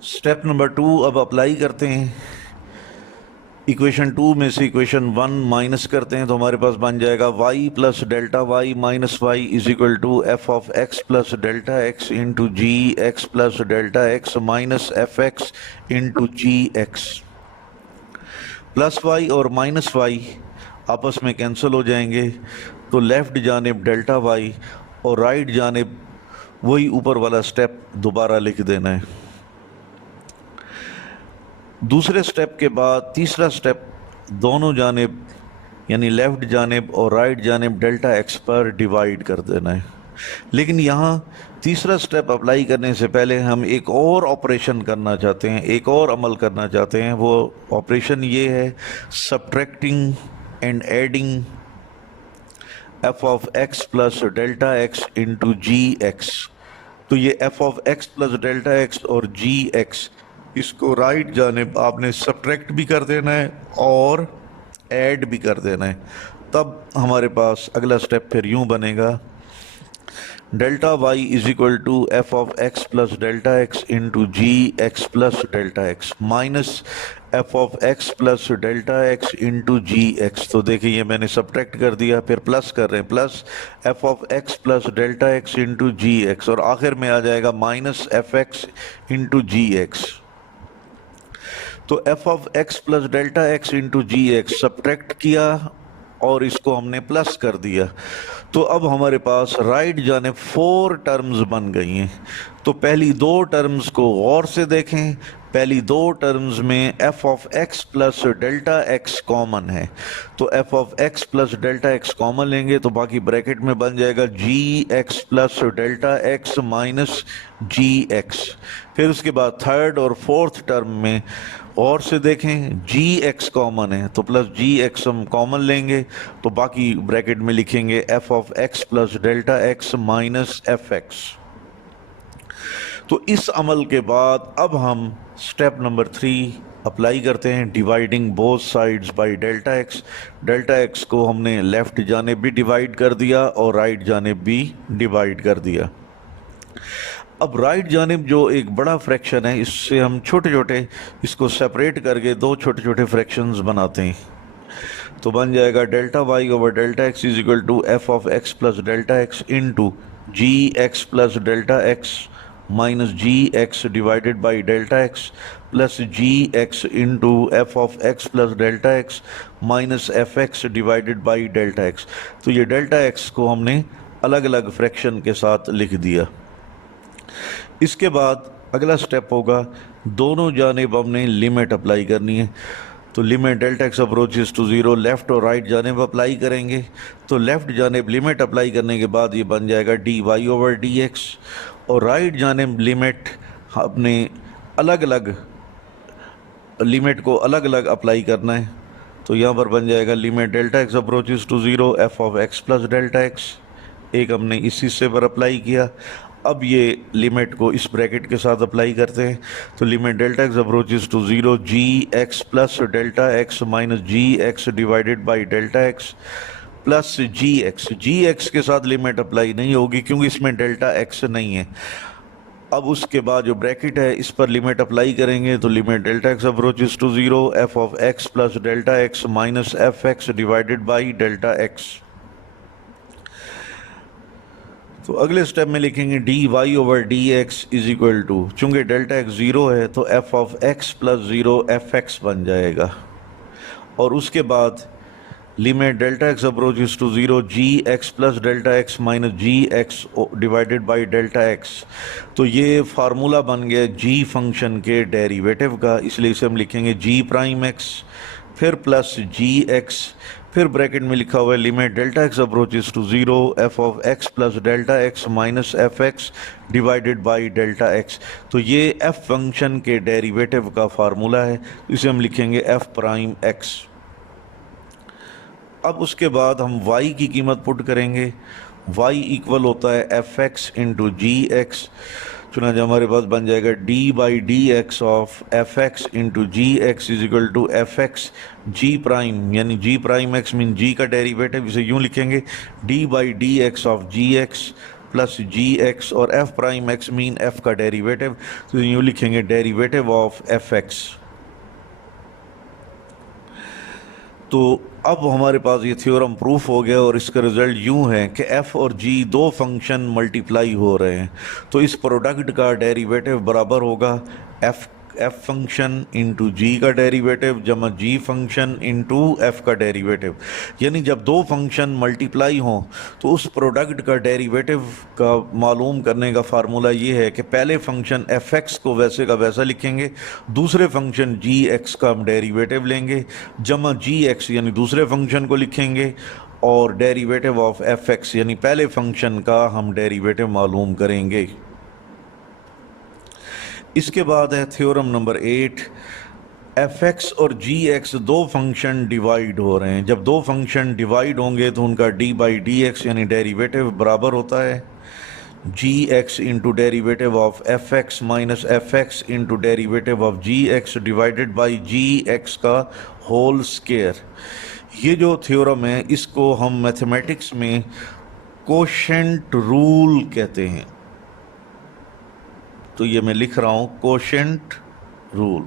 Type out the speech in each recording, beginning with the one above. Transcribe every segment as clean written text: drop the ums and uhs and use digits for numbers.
Step number 2 अब apply करते हैं। इक्वेशन 2 में से इक्वेशन 1 माइनस करते हैं तो हमारे पास बन जाएगा y plus delta y minus y is equal to f of x plus delta x into ji x plus delta x minus f x into ji x. Plus y और minus y आपस में cancel हो जाएंगे, तो left जानिब delta Y और right जानिब वही ऊपर वाला स्टेप दोबारा लिख देना है। दूसरे स्टेप के बाद तीसरा स्टेप दोनों जानिब यानी लेफ़्ट जानिब और राइट जानिब डेल्टा एक्स पर डिवाइड कर देना है। लेकिन यहाँ तीसरा स्टेप अप्लाई करने से पहले हम एक और ऑपरेशन करना चाहते हैं, एक और अमल करना चाहते हैं। वो ऑपरेशन ये है subtracting and adding f of x plus delta x into ji x. तो ये f of x plus delta x और जी एक्स, इसको राइट जानिब आपने सब्ट्रैक्ट भी कर देना है और ऐड भी कर देना है। तब हमारे पास अगला स्टेप फिर यूं बनेगा, delta y is equal to f of x plus delta x into ji x plus delta x minus f of x plus delta x into ji x. तो देखिए ये मैंने सब्ट्रैक्ट कर दिया, फिर प्लस कर रहे हैं, plus f of x plus delta x into ji x और आखिर में आ जाएगा माइनस एफ एक्स इंटू जी एक्स। तो F of x plus delta x into ji x subtract किया और इसको हमने प्लस कर दिया। तो अब हमारे पास राइट जाने 4 टर्म्स बन गई हैं। तो पहली 2 टर्म्स को गौर से देखें। पहली 2 टर्म्स में F of x plus delta X common है, तो F of x plus delta X common लेंगे तो बाकी ब्रैकेट में बन जाएगा जी x plus delta x minus जी एक्स। फिर उसके बाद थर्ड और फोर्थ टर्म में और से देखें, जी एक्स कॉमन है तो प्लस जी एक्स हम कॉमन लेंगे तो बाकी ब्रैकेट में लिखेंगे F of x plus delta x minus f x. तो इस अमल के बाद अब हम स्टेप नंबर 3 अप्लाई करते हैं, dividing both sides by delta x. Delta x को हमने लेफ़्ट जानिब भी डिवाइड कर दिया और राइट जानिब भी डिवाइड कर दिया। अब राइट जानिब जो एक बड़ा फ्रैक्शन है, इससे हम छोटे छोटे इसको सेपरेट करके 2 छोटे छोटे फ्रैक्शंस बनाते हैं। तो बन जाएगा delta y over delta x is equal to f of x plus delta x into ji x plus delta x minus ji x divided by delta x plus ji x into f of x plus delta x minus f x divided by delta x. तो ये delta x को हमने अलग अलग fraction के साथ लिख दिया। इसके बाद अगला स्टेप होगा, दोनों जानिब हमने लिमिट अप्लाई करनी है। तो limit delta x approaches to zero left और राइट जानिब अप्लाई करेंगे। तो लेफ़्ट जानिब लिमिट अप्लाई करने के बाद ये बन जाएगा d y over d x और राइट जानिब लिमिट अपने अलग अलग लिमिट को अलग अलग अप्लाई करना है। तो यहाँ पर बन जाएगा limit delta x approaches to zero f of x plus delta x, एक हमने इस हिस्से पर अप्लाई किया। अब ये लिमिट को इस ब्रैकेट के साथ अप्लाई करते हैं। तो limit delta x approaches to zero g x plus delta x minus ji x divided by delta x plus ji x के साथ लिमिट अप्लाई नहीं होगी क्योंकि इसमें डेल्टा एक्स नहीं है। अब उसके बाद जो ब्रैकेट है इस पर लिमिट अप्लाई करेंगे। तो limit delta x approaches to zero f of x plus delta x minus f x divided by delta x. तो अगले स्टेप में लिखेंगे d y over d x is equal to, चूँकि डेल्टा एक्स ज़ीरो है तो F of x plus zero f x बन जाएगा। और उसके बाद limit delta x approaches to zero g x plus delta x minus ji x divided by delta x. तो ये फार्मूला बन गया जी फंक्शन के डेरिवेटिव का, इसलिए इसे हम लिखेंगे जी प्राइम एक्स फिर प्लस जी एक्स, फिर ब्रैकेट में लिखा हुआ है limit delta x approaches to zero f of x plus delta x minus f x divided by delta x. तो ये एफ फंक्शन के डेरिवेटिव का फार्मूला है, इसे हम लिखेंगे एफ प्राइम एक्स। अब उसके बाद हम y की कीमत पुट करेंगे। y इक्वल होता है एफ एक्स इंटू जी एक्स, चुनांचे हमारे पास बन जाएगा D by D x of F x into ji X is equal to F x G prime, यानी G prime X mean G का डेरिवेटिव, इसे यूँ लिखेंगे D by D x of ji x plus ji x और F prime X mean F का derivative, तो यूँ लिखेंगे डेरिवेटिव ऑफ एफ एक्स। तो अब हमारे पास ये थ्योरम प्रूफ हो गया और इसका रिजल्ट यूं है कि f और g दो फंक्शन मल्टीप्लाई हो रहे हैं, तो इस प्रोडक्ट का डेरिवेटिव बराबर होगा f फंक्शन इंटू जी का डेरिवेटिव जमा g फंक्शन इंटू f का डेरिवेटिव। यानी जब दो फंक्शन मल्टीप्लाई हों तो उस प्रोडक्ट का डेरिवेटिव का मालूम करने का फार्मूला ये है कि पहले फंक्शन fx को वैसे का वैसा लिखेंगे, दूसरे फंक्शन gx का हम डेरिवेटिव लेंगे जमा gx यानी दूसरे फंक्शन को लिखेंगे और डेरिवेटिव ऑफ fx यानी पहले फंक्शन का हम डेरिवेटिव मालूम करेंगे। इसके बाद है थ्योरम नंबर 8, fx और gx दो फंक्शन डिवाइड हो रहे हैं। जब दो फंक्शन डिवाइड होंगे तो उनका d बाई डी एक्स यानी डेरिवेटिव बराबर होता है gx into derivative of fx minus fx into derivative of gx divided by gx का होल स्क्वायर। ये जो थ्योरम है इसको हम मैथमेटिक्स में कोशेंट रूल कहते हैं। तो ये मैं लिख रहा हूं कोशेंट रूल।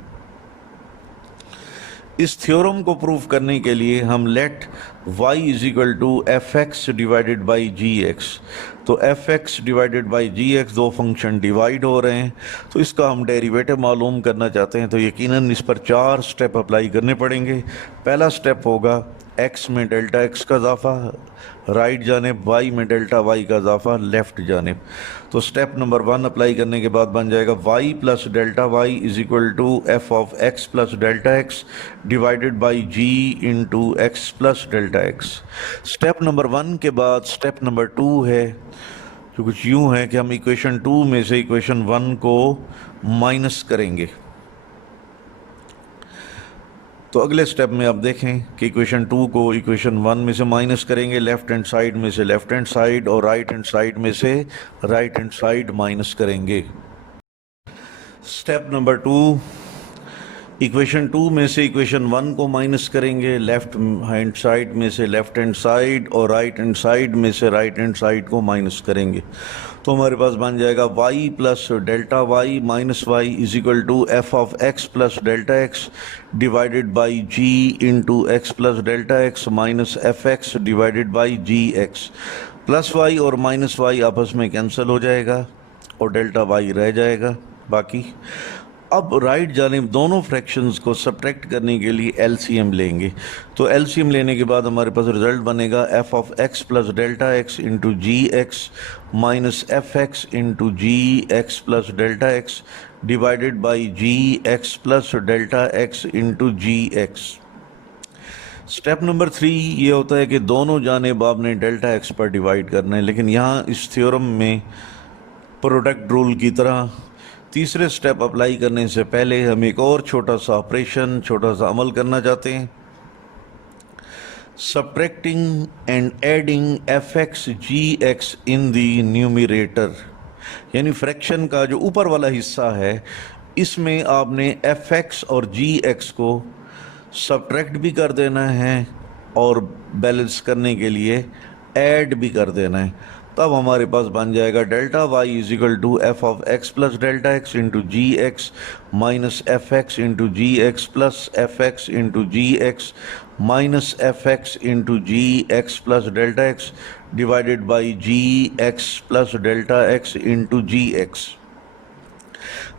इस थ्योरम को प्रूफ करने के लिए हम let y is equal to F x divided by g x, तो f x divided by g x दो फंक्शन डिवाइड हो रहे हैं तो इसका हम डेरिवेटिव मालूम करना चाहते हैं, तो यकीनन इस पर 4 स्टेप अप्लाई करने पड़ेंगे। पहला स्टेप होगा x में डेल्टा x का इजाफा राइट जानिब, y में डेल्टा y का इजाफा लेफ्ट जानिब। तो स्टेप नंबर 1 अप्लाई करने के बाद बन जाएगा y plus delta y is equal to f of x plus delta x divided by g into x plus delta x। Step number 1 के बाद स्टेप नंबर 2 है जो कुछ यूँ है कि हम इक्वेशन 2 में से इक्वेशन 1 को माइनस करेंगे। तो अगले स्टेप में आप देखें कि इक्वेशन 2 को इक्वेशन 1 में से माइनस करेंगे, लेफ्ट हैंड साइड में से लेफ्ट हैंड साइड और राइट हैंड साइड में से राइट हैंड साइड माइनस करेंगे। स्टेप नंबर 2, इक्वेशन 2 में से इक्वेशन 1 को माइनस करेंगे, लेफ्ट हैंड साइड में से लेफ्ट हैंड साइड और राइट हैंड साइड में से राइट हैंड साइड को माइनस करेंगे। तो हमारे पास बन जाएगा y plus delta y minus y is equal to f of x plus delta x divided by g into x plus delta x minus f x divided by g x. Plus y और minus y आपस में cancel हो जाएगा और delta y रह जाएगा बाकी। अब राइट जानिब दोनों फ्रैक्शंस को सब्ट्रैक्ट करने के लिए एलसीएम लेंगे, तो एलसीएम लेने के बाद हमारे पास रिजल्ट बनेगा f of x plus delta x into ji x minus f x into ji x plus delta x divided by g x plus delta x into ji x. Step number 3 ये होता है कि दोनों जानिब आपने delta x पर divide करना है, लेकिन यहाँ इस थ्योरम में प्रोडक्ट रूल की तरह तीसरे स्टेप अप्लाई करने से पहले हम एक और छोटा सा ऑपरेशन, छोटा सा अमल करना चाहते हैं। Subtracting and adding f x g x in the numerator, यानी फ्रैक्शन का जो ऊपर वाला हिस्सा है इसमें आपने एफ एक्स और जी एक्स को सब्ट्रैक्ट भी कर देना है और बैलेंस करने के लिए ऐड भी कर देना है। तब हमारे पास बन जाएगा delta y is equal to f of x plus delta x into ji x minus f x into ji x plus f x into ji x minus f x into ji x plus delta x divided by g x plus delta x into ji x.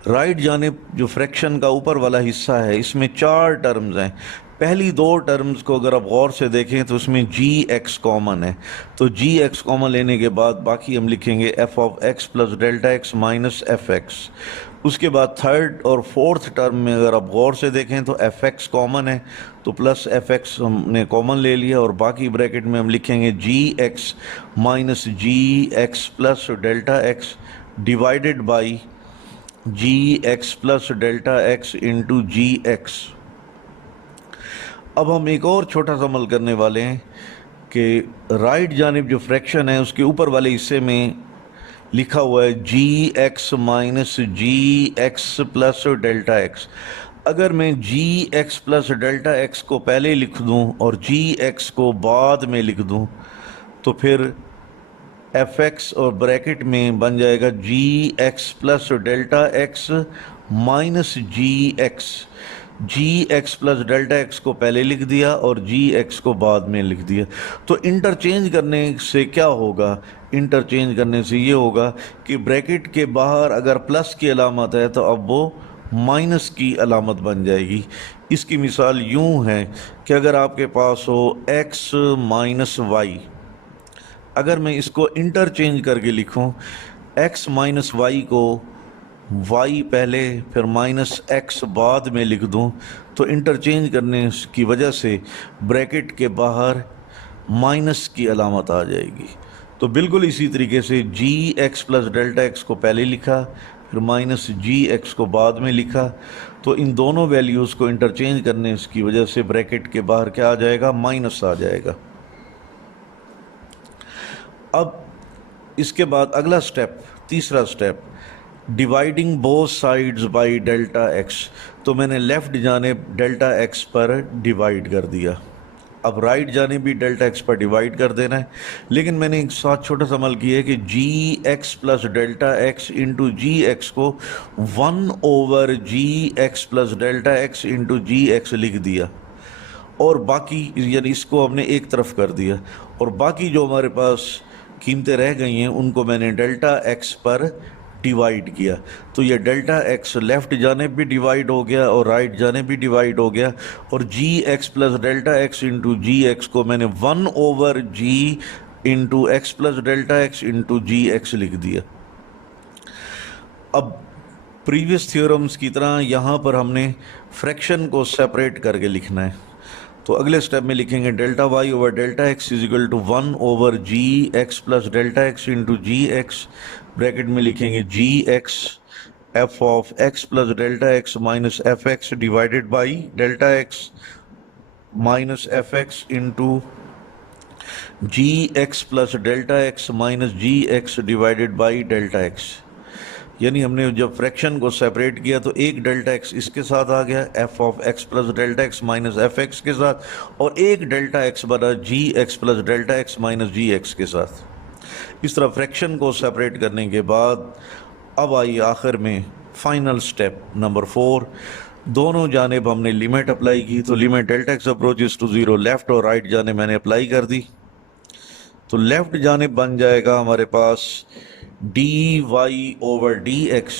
Right जानिब जो fraction का ऊपर वाला हिस्सा है इसमें 4 terms हैं। पहली 2 टर्म्स को अगर आप गौर से देखें तो उसमें जी एक्स कॉमन है, तो जी एक्स कॉमन लेने के बाद बाकी हम लिखेंगे F of x plus delta x minus f x. उसके बाद थर्ड और फोर्थ टर्म में अगर आप गौर से देखें तो एफ एक्स कॉमन है तो प्लस एफ एक्स हमने कॉमन ले लिया और बाकी ब्रैकेट में हम लिखेंगे g x minus ji x plus delta x divided by g x plus delta x into ji x. अब हम एक और छोटा सा अमल करने वाले हैं कि राइट जानिब जो फ्रैक्शन है उसके ऊपर वाले हिस्से में लिखा हुआ है जी एक्स माइनस जी एक्स प्लस डेल्टा एक्स। अगर मैं जी एक्स प्लस डेल्टा एक्स को पहले लिख दूं और जी एक्स को बाद में लिख दूं तो फिर एफ एक्स और ब्रैकेट में बन जाएगा जी x plus delta x minus जी एक्स प्लस डेल्टा एक्स को पहले लिख दिया और जी एक्स को बाद में लिख दिया। तो इंटरचेंज करने से क्या होगा, इंटरचेंज करने से ये होगा कि ब्रैकेट के बाहर अगर प्लस की अलामत है तो अब वो माइनस की अलामत बन जाएगी। इसकी मिसाल यूँ है कि अगर आपके पास हो x माइनस वाई, अगर मैं इसको इंटरचेंज करके लिखूं x माइनस वाई को y पहले फिर माइनस x बाद में लिख दूं तो इंटरचेंज करने की वजह से ब्रैकेट के बाहर माइनस की अलामत आ जाएगी। तो बिल्कुल इसी तरीके से जी एक्स प्लस डेल्टा एक्स को पहले लिखा फिर माइनस जी एक्स को बाद में लिखा, तो इन दोनों वैल्यूज़ को इंटरचेंज करने की वजह से ब्रैकेट के बाहर क्या आ जाएगा, माइनस आ जाएगा। अब इसके बाद अगला स्टेप, तीसरा step, dividing both sides by delta x. तो मैंने लेफ़्ट जानिब डेल्टा एक्स पर डिवाइड कर दिया, अब राइट जानिब भी डेल्टा एक्स पर डिवाइड कर देना है। लेकिन मैंने एक साथ छोटा सा अमल किया है कि g x plus delta x into जी एक्स को 1 over g x plus delta x into जी एक्स लिख दिया और बाकी यानी इसको हमने एक तरफ कर दिया और बाकी जो हमारे पास कीमतें रह गई हैं उनको मैंने डेल्टा एक्स पर डिवाइड किया। तो ये डेल्टा एक्स लेफ़्ट जानिब भी डिवाइड हो गया और राइट जानिब भी डिवाइड हो गया और g x plus delta x into जी एक्स को मैंने 1 over g into x plus delta x into जी एक्स लिख दिया। अब प्रीवियस थ्योरम्स की तरह यहाँ पर हमने फ्रैक्शन को सेपरेट करके लिखना है। तो अगले स्टेप में लिखेंगे delta y over delta x is equal to 1 over g x plus delta x into ji x, bracket में लिखेंगे g x f of x plus delta x minus f x divided by delta x minus f x into ji x plus delta x minus ji x divided by delta x. यानी हमने जब fraction को separate किया तो एक delta x इसके साथ आ गया f of x plus delta x minus f x के साथ, और एक डेल्टा एक्स बना g x plus delta x minus जी एक्स के साथ। इस तरह फ्रैक्शन को सेपरेट करने के बाद अब आइए आखिर में फाइनल स्टेप नंबर 4, दोनों जानिब हमने लिमिट अप्लाई की। तो limit delta x approaches to 0 left और राइट जानिब मैंने अप्लाई कर दी। तो लेफ़्ट जानिब बन जाएगा हमारे पास d y over d x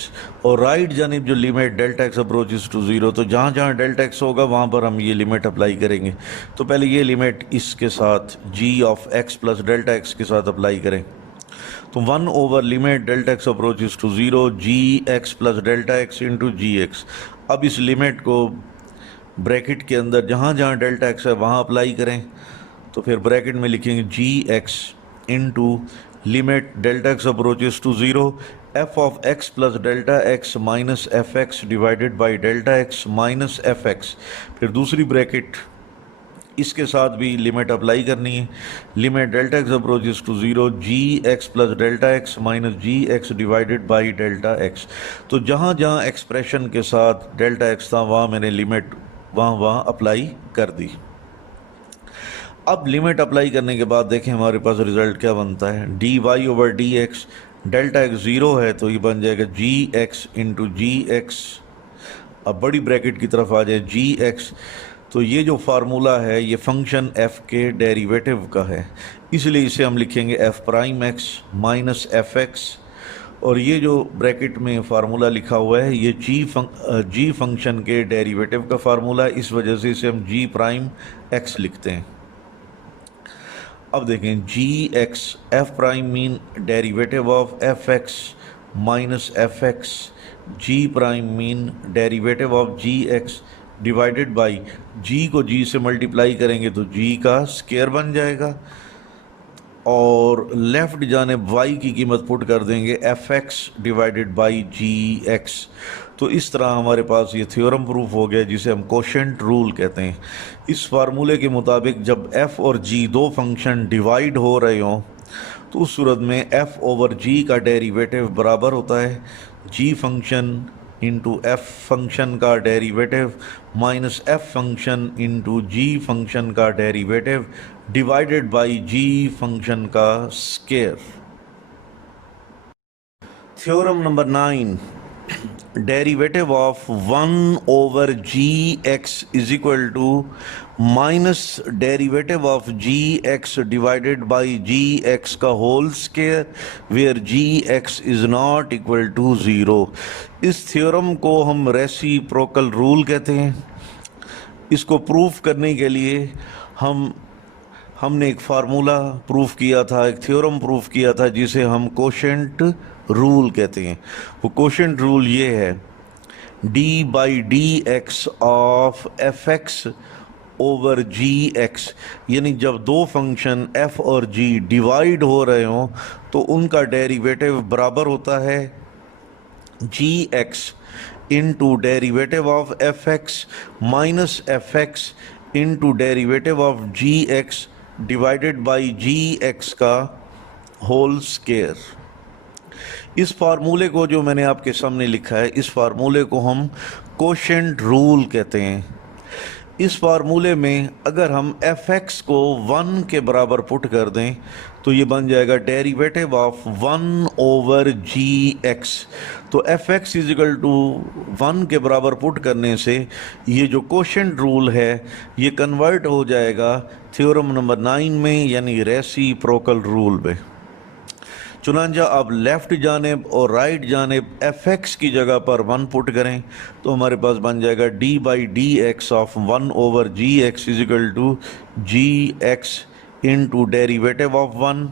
और राइट जानिब जो limit delta x approaches to 0, तो जहाँ जहाँ डेल्टा एक्स होगा वहाँ पर हम ये लिमिट अप्लाई करेंगे। तो पहले ये लिमिट इसके साथ g of x plus delta x के साथ अप्लाई करें। तो 1 over limit delta x approaches to 0 g x plus delta x into ji x. अब इस लिमिट को ब्रैकेट के अंदर जहाँ जहाँ डेल्टा एक्स है वहाँ अप्लाई करें। तो फिर ब्रैकेट में लिखेंगे g x into limit delta x approaches to 0 f of x plus delta x minus f x divided by delta x minus f x. फिर दूसरी ब्रैकेट इसके साथ भी लिमिट अप्लाई करनी है। Limit delta x approaches to 0 g x plus delta x minus ji x divided by delta x. तो जहाँ जहाँ एक्सप्रेशन के साथ डेल्टा एक्स था वहाँ मैंने लिमिट वहाँ अप्लाई कर दी। अब लिमिट अप्लाई करने के बाद देखें हमारे पास रिजल्ट क्या बनता है। D y over d x, delta x 0 है तो ये बन जाएगा जी एक्स इंटू जी एक्स। अब बड़ी ब्रैकेट की तरफ आ जाए जी एक्स, तो ये जो फार्मूला है ये फंक्शन एफ के डेरिवेटिव का है, इसलिए इसे हम लिखेंगे F prime x minus f x. और ये जो ब्रैकेट में फार्मूला लिखा हुआ है ये जी फंक्शन के डेरिवेटिव का फार्मूला है, इस वजह से इसे हम जी प्राइम एक्स लिखते हैं। अब देखें जी x F prime mean derivative of F x minus f x, G prime mean derivative of ji x divided by जी को जी से मल्टीप्लाई करेंगे तो जी का स्क्वायर बन जाएगा और लेफ़्ट जानिब y की कीमत पुट कर देंगे f x divided by g x. तो इस तरह हमारे पास ये थ्योरम प्रूफ हो गया जिसे हम कोशेंट रूल कहते हैं। इस फार्मूले के मुताबिक जब f और g दो फंक्शन डिवाइड हो रहे हों तो उस सूरत में f ओवर g का डेरिवेटिव बराबर होता है g function into f function का derivative minus f function into g function का derivative divided by g function का square. Theorem number 9, derivative of 1/gx is equal to minus derivative of gx divided by gx का whole square where gx is not equal to 0। इस theorem को हम reciprocal rule कहते हैं। इसको proof करने के लिए हमने एक फार्मूला प्रूफ किया था, एक थ्योरम प्रूफ किया था जिसे हम कोशेंट रूल कहते हैं। वो कोशेंट रूल ये है, d by D x of F x over g x, यानी जब दो फंक्शन f और g डिवाइड हो रहे हों तो उनका डेरिवेटिव बराबर होता है g x into derivative of F x minus f x into derivative of ji x divided by g x का होल स्क्वायर। इस फार्मूले को जो मैंने आपके सामने लिखा है, इस फार्मूले को हम कोशेंट रूल कहते हैं। इस फार्मूले में अगर हम एफ एक्स को 1 के बराबर पुट कर दें तो ये बन जाएगा डेरिवेटिव ऑफ 1/gx। तो f x is equal to 1 के बराबर पुट करने से ये जो कोशेंट रूल है ये कन्वर्ट हो जाएगा थ्योरम नंबर 9 में, यानी रेसिप्रोकल रूल में। चुनांचा अब लेफ़्ट जानिब और राइट जानिब एफ एक्स की जगह पर 1 पुट करें तो हमारे पास बन जाएगा d by D x of 1/gx is equal to g x into derivative of 1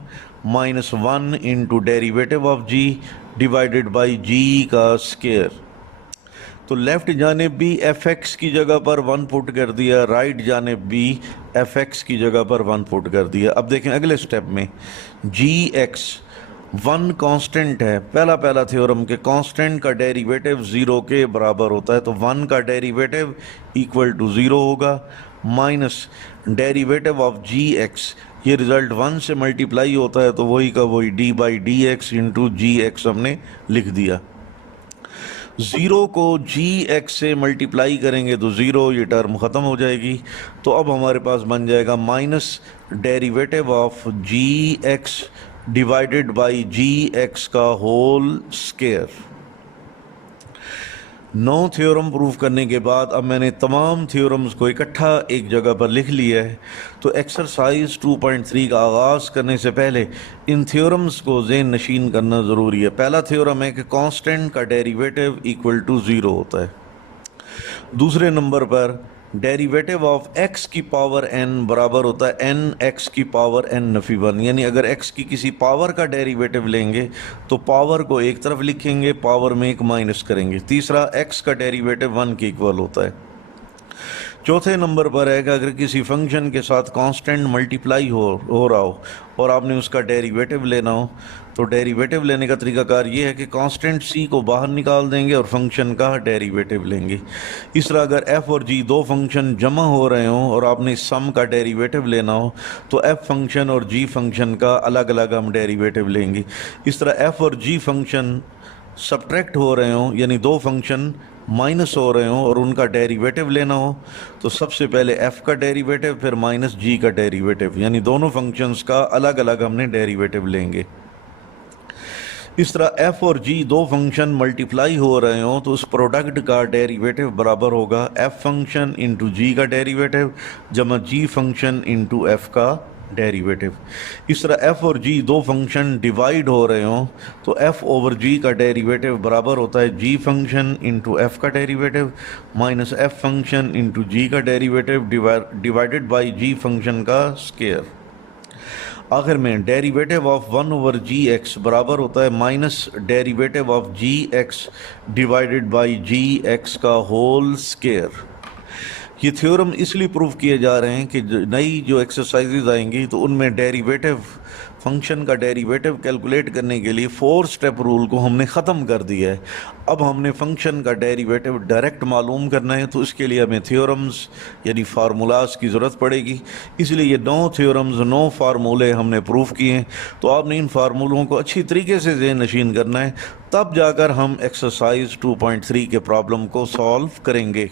minus 1 into derivative of g divided by g का स्क्वायर। तो लेफ़्ट जानिब भी एफ एक्स की जगह पर 1 पुट कर दिया, राइट जानिब भी एफ एक्स की जगह पर 1 पुट कर दिया। अब देखें अगले स्टेप में जी एक्स 1 कांस्टेंट है, पहला थ्योरम के कांस्टेंट का डेरिवेटिव 0 के बराबर होता है, तो 1 का डेरिवेटिव इक्वल टू 0 होगा minus derivative of ji x, ये रिज़ल्ट 1 से मल्टीप्लाई होता है तो वही का वही d by D x into ji x हमने लिख दिया। 0 को जी एक्स से मल्टीप्लाई करेंगे तो 0, ये टर्म ख़त्म हो जाएगी। तो अब हमारे पास बन जाएगा minus derivative of ji x divided by g x का होल स्क्वायर। 9 थ्योरम प्रूफ करने के बाद अब मैंने तमाम थ्योरम्स को इकट्ठा एक जगह पर लिख लिया है। तो एक्सरसाइज 2.3 का आगाज़ करने से पहले इन थ्योरम्स को ज़हन नशीन करना ज़रूरी है। पहला थ्योरम है कि कांस्टेंट का डेरिवेटिव इक्वल टू 0 होता है। दूसरे नंबर पर डेरिवेटिव ऑफ x की पावर n बराबर होता है n x की पावर n नफी 1, यानी अगर x की किसी पावर का डेरिवेटिव लेंगे तो पावर को एक तरफ लिखेंगे, पावर में एक माइनस करेंगे। तीसरा x का डेरिवेटिव 1 के इक्वल होता है। चौथे नंबर पर है कि अगर किसी फंक्शन के साथ कांस्टेंट मल्टीप्लाई हो रहा हो और आपने उसका डेरिवेटिव लेना हो तो डेरिवेटिव लेने का तरीकाकार ये है कि कांस्टेंट c को बाहर निकाल देंगे और फंक्शन का डेरिवेटिव लेंगे। इस तरह अगर f और g दो फंक्शन जमा हो रहे हों और आपने सम का डेरिवेटिव लेना हो तो f फंक्शन और g फंक्शन का अलग अलग हम डेरिवेटिव लेंगे। इस तरह f और g फंक्शन सब्ट्रैक्ट हो रहे हों, यानी दो फंक्शन माइनस हो रहे हों और उनका डेरिवेटिव लेना हो तो सबसे पहले f का डेरिवेटिव फिर माइनस g का डेरिवेटिव, यानी दोनों फंक्शंस का अलग अलग हमने डेरिवेटिव लेंगे। इस तरह f और g दो फंक्शन मल्टीप्लाई हो रहे हों तो उस प्रोडक्ट का डेरिवेटिव बराबर होगा f फंक्शन इंटू g का डेरिवेटिव जमा g फंक्शन इंटू f का डेरिवेटिव। इस तरह f और g दो फंक्शन डिवाइड हो रहे हों तो f ओवर g का डेरिवेटिव बराबर होता है g फंक्शन इंटू f का derivative minus f function into g का derivative divided by g function का स्क्वायर। आखिर में डेरिवेटिव ऑफ 1/gx बराबर होता है minus derivative of gx divided by gx का होल स्क्वायर। ये थ्योरम इसलिए प्रूव किए जा रहे हैं कि नई जो एक्सरसाइजेज आएंगी तो उनमें डेरिवेटिव फंक्शन का डेरिवेटिव कैलकुलेट करने के लिए 4 स्टेप रूल को हमने ख़त्म कर दिया है। अब हमने फंक्शन का डेरिवेटिव डायरेक्ट मालूम करना है तो इसके लिए हमें थ्योरम्स यानी फार्मूलाज की ज़रूरत पड़ेगी। इसलिए ये 9 थ्योरम्स 9 फार्मूले हमने प्रूव किए हैं। तो आपने इन फार्मूलों को अच्छी तरीके से ज़हन नशीन करना है, तब जाकर हम एक्सरसाइज 2.3 के प्रॉब्लम को सॉल्व करेंगे।